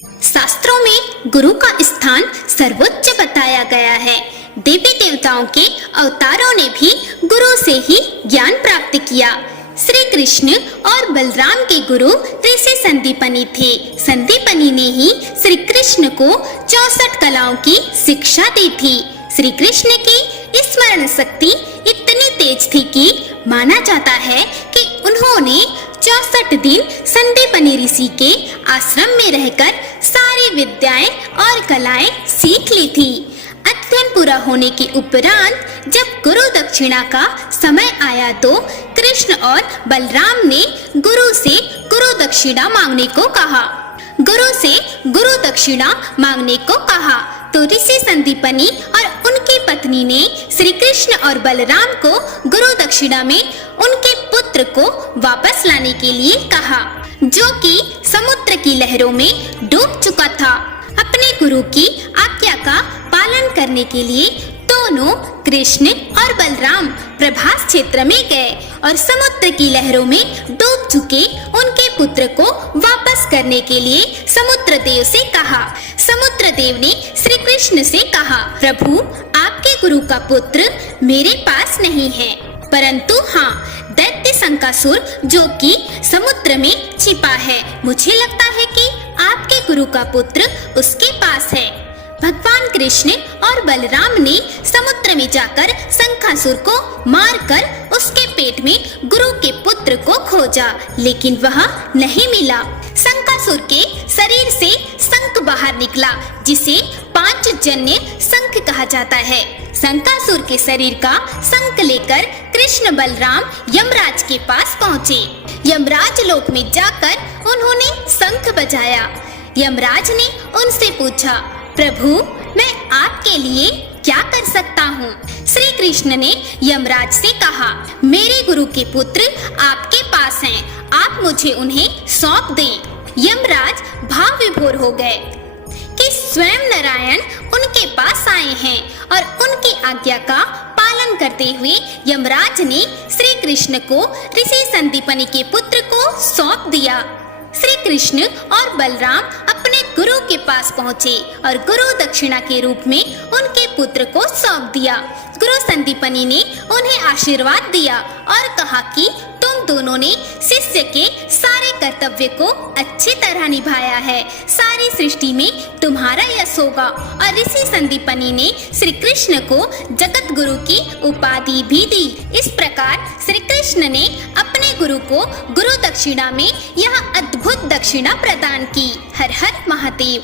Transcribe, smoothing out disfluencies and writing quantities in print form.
शास्त्रों में गुरु का स्थान सर्वोच्च बताया गया है। देवी देवताओं के अवतारों ने भी गुरु से ही ज्ञान प्राप्त किया। श्री कृष्ण और बलराम के गुरु ऋषि संदीपनी थे। संदीपनी ने ही श्री कृष्ण को 64 कलाओं की शिक्षा दी थी। श्री कृष्ण की स्मरण शक्ति इतनी तेज थी कि माना जाता है कि उन्होंने 64 दिन संदीपनी ऋषि के आश्रम में रहकर सारी विद्याएं और कलाएं सीख ली थी। अध्ययन पूरा होने के उपरांत जब गुरु दक्षिणा का समय आया तो कृष्ण और बलराम ने गुरु से गुरु दक्षिणा मांगने को कहा। गुरु से गुरु दक्षिणा मांगने को कहा तो ऋषि संदीपनी और उनकी पत्नी ने श्री कृष्ण और बलराम को गुरु दक्षिणा में उनके पुत्र को वापस लाने के लिए कहा, जो कि समुद्र की लहरों में डूब चुका था। अपने गुरु की आज्ञा का पालन करने के लिए दोनों कृष्ण और बलराम प्रभास क्षेत्र में गए और समुद्र की लहरों में डूब चुके उनके पुत्र को वापस करने के लिए समुद्र देव से कहा। समुद्र देव ने श्री कृष्ण से कहा, प्रभु, आपके गुरु का पुत्र मेरे पास नहीं है, परंतु हाँ, दैत्य शंकासुर जो कि समुद्र में छिपा है, मुझे लगता है कि आपके गुरु का पुत्र उसके पास है। भगवान कृष्ण और बलराम ने समुद्र में जाकर शंखासुर को मारकर उसके पेट में गुरु के पुत्र को खोजा, लेकिन वह नहीं मिला। शंखासुर के शरीर से शंख बाहर निकला, जिसे 5 जन्य शंख कहा जाता है। शंखासुर के शरीर का शंख लेकर कृष्ण बलराम यमराज के पास पहुँचे। यमराज लोक में जाकर उन्होंने शंख बजाया। यमराज ने उनसे पूछा, प्रभु, मैं आपके लिए क्या कर सकता हूँ? श्री कृष्ण ने यमराज से कहा, मेरे गुरु के पुत्र आपके पास हैं, आप मुझे उन्हें सौंप दें। यमराज भाव विभोर हो गए कि स्वयं नारायण उनके पास आए हैं और उनकी आज्ञा का पालन करते हुए यमराज ने श्री कृष्ण को ऋषि संदीपनी के पुत्र को सौंप दिया। श्री कृष्ण और बलराम अपने गुरु के पास पहुँचे और गुरु दक्षिणा के रूप में उनके पुत्र को सौंप दिया। गुरु संदीपनी ने उन्हें आशीर्वाद दिया और कहा कि तुम दोनों ने शिष्य के सारे कर्तव्य को अच्छी तरह निभाया है, सारी सृष्टि में तुम्हारा यश होगा। और ऋषि संदीपनी ने श्री कृष्ण को जगत गुरु की उपाधि भी दी। इस प्रकार श्री कृष्ण ने अपने गुरु को गुरु दक्षिणा में यह अद्भुत दक्षिणा प्रदान की। हर हर महादेव।